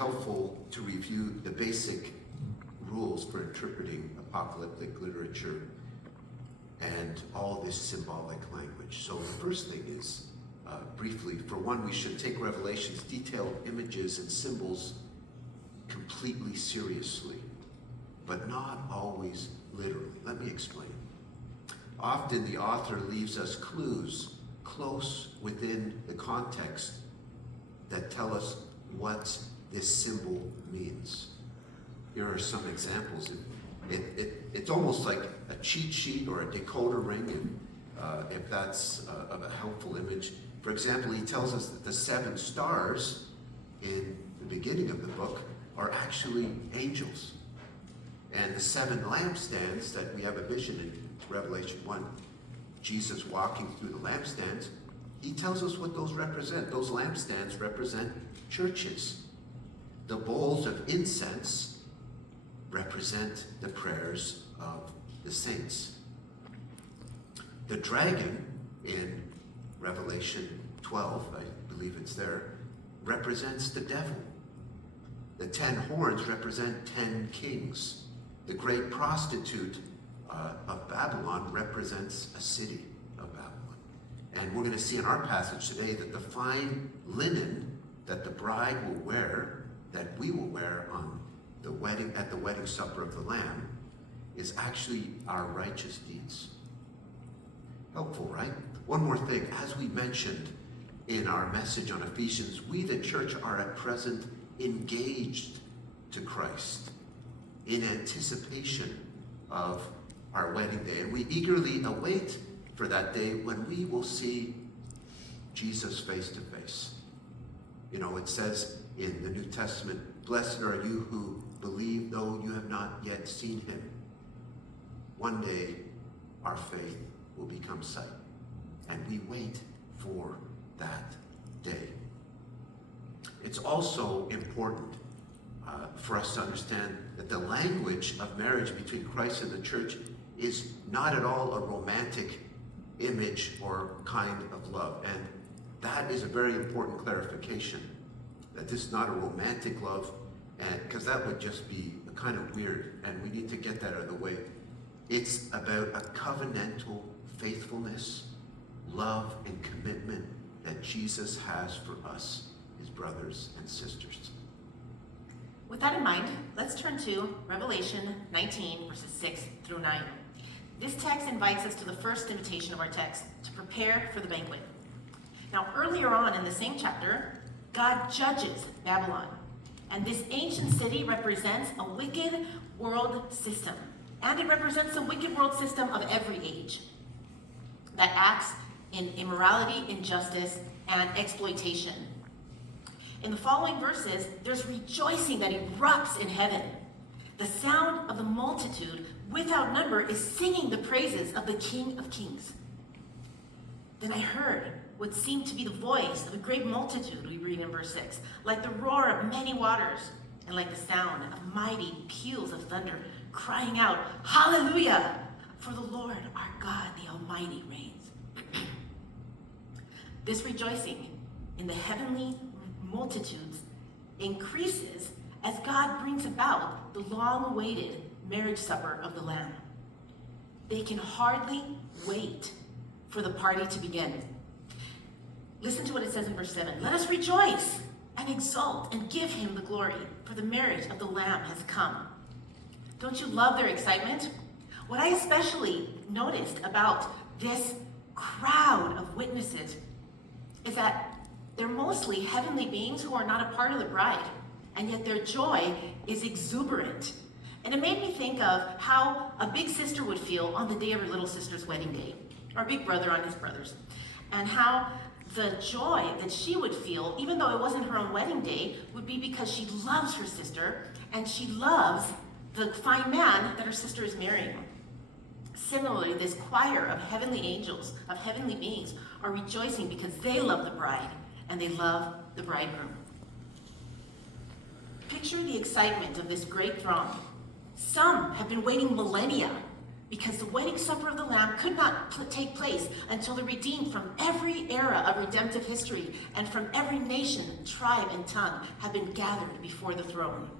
helpful to review the basic rules for interpreting apocalyptic literature and all this symbolic language. So the first thing is, briefly, for one, we should take Revelation's detailed images and symbols completely seriously, but not always literally. Let me explain. Often the author leaves us clues close within the context that tell us what this symbol means. Here are some examples. It's almost like a cheat sheet or a decoder ring, if that's a helpful image. For example, he tells us that the 7 stars in the beginning of the book are actually angels. And the 7 lampstands that we have a vision in Revelation 1, Jesus walking through the lampstands, he tells us what those represent. Those lampstands represent churches. The bowls of incense represent the prayers of the saints. The dragon in Revelation 12, I believe it's there, represents the devil. The 10 horns represent 10 kings. The great prostitute of Babylon represents a city of Babylon. And we're going to see in our passage today that the fine linen that the bride will wear, that we will wear at the wedding supper of the Lamb, is actually our righteous deeds. Helpful, right? One more thing. As we mentioned in our message on Ephesians, we, the church, are at present engaged to Christ in anticipation of our wedding day. And we eagerly await for that day when we will see Jesus face to face. You know, it says in the New Testament, "Blessed are you who believe, though you have not yet seen him." One day, our faith will become sight. And we wait for that day. It's also important for us to understand that the language of marriage between Christ and the church is not at all a romantic image or kind of love. And that is a very important clarification, that this is not a romantic love, and because that would just be kind of weird, and we need to get that out of the way. It's about a covenantal faithfulness, love, and commitment that Jesus has for us, his brothers and sisters. With that in mind, let's turn to Revelation 19, verses 6 through 9. This text invites us to the first invitation of our text, to prepare for the banquet. Now, earlier on in the same chapter, God judges Babylon, and this ancient city represents a wicked world system, and it represents a wicked world system of every age that acts in immorality, injustice, and exploitation. In the following verses, there's rejoicing that erupts in heaven. The sound of the multitude without number is singing the praises of the King of Kings. Then I heard what seemed to be the voice of a great multitude, we read in verse 6, like the roar of many waters, and like the sound of mighty peals of thunder, crying out, "Hallelujah! For the Lord our God, the Almighty, reigns." This rejoicing in the heavenly multitudes increases as God brings about the long-awaited marriage supper of the Lamb. They can hardly wait for the party to begin. Listen to what it says in verse 7. "Let us rejoice and exult and give him the glory, for the marriage of the Lamb has come." Don't you love their excitement? What I especially noticed about this crowd of witnesses is that they're mostly heavenly beings who are not a part of the bride, and yet their joy is exuberant. And it made me think of how a big sister would feel on the day of her little sister's wedding day, or a big brother on his brother's, and how the joy that she would feel, even though it wasn't her own wedding day, would be because she loves her sister, and she loves the fine man that her sister is marrying. Similarly, this choir of heavenly angels, of heavenly beings, are rejoicing because they love the bride, and they love the bridegroom. Picture the excitement of this great throng. Some have been waiting millennia because the wedding supper of the Lamb could not take place until the redeemed from every era of redemptive history and from every nation, tribe, and tongue have been gathered before the throne.